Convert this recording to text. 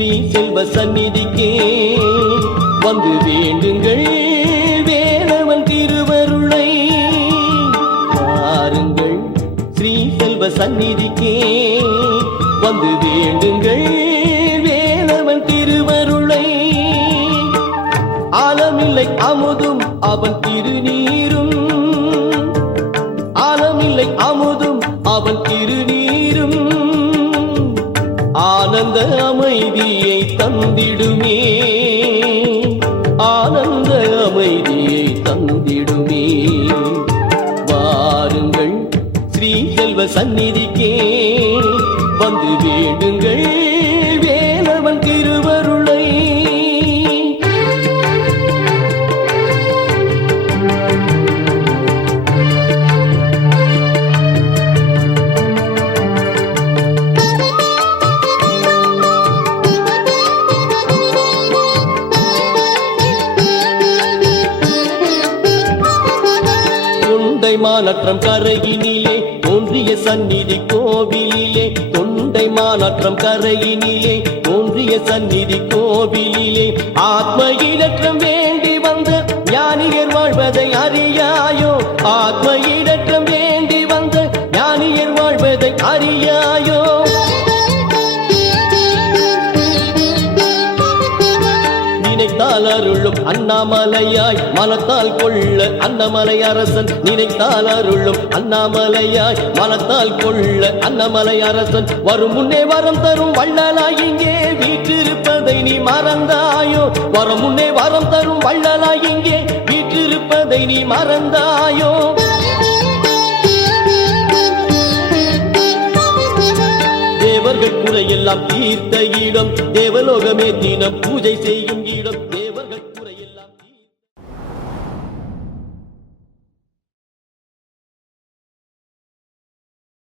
ஸ்ரீ செல்வ சந்நிதிக்கே வந்து வேண்டுங்கள் வேலவன் திருவருளை. பாருங்கள் ஸ்ரீ செல்வ சந்நிதிக்கே வந்து வேண்டுங்கள் வேலவன் திருவருளை. ஆலமில்லை அமுதும் அவன் திருநீரும், ஆலமில்லை அமுதும் அவன் திருநீரும் ஆனந்த அமைதியை தந்திடுமே, ஆனந்த அமைதியை தந்திடுமே. வாருங்கள் ஸ்ரீ செல்வ சந்நிதிக்கே வந்து வேண்டுங்கள் வேலவன் திருவருளை. மாநற்றம் கரையினிலே தோன்றிய சந்நிதி கோவிலிலே, தொண்டை மாநற்றம் கரையினிலே தோன்றிய சந்நிதி கோவிலிலே ஆத்ம இடற்றம் வேண்டி வந்த ஞானியர் வாழ்வதை அறியாயோ, ஆத்ம இடற்றம் வேண்டி வந்த ஞானியர் வாழ்வதை அறியாயோ. நினைத்தால் அருளும் அண்ணாமலையாய் மனத்தால் கொள்ள அண்ணாமலை அரசன், நினைத்தால் அருளும் அண்ணாமலையாய் மனத்தால் கொள்ள அண்ணாமலை அரசன். வரும் முன்னே வரம் தரும் வள்ளலாய் இங்கே வீற்றிருப்பதை நீ மறந்தாயோ, வரும் முன்னே வரம் தரும் வள்ளலாய் இங்கே வீற்றிருப்பதை நீ மறந்தாயோ. தேவர்கள் குறையெல்லாம் தீர்த்த இடம், தேவலோகமே தினம் பூஜை செய்யும் இடம்.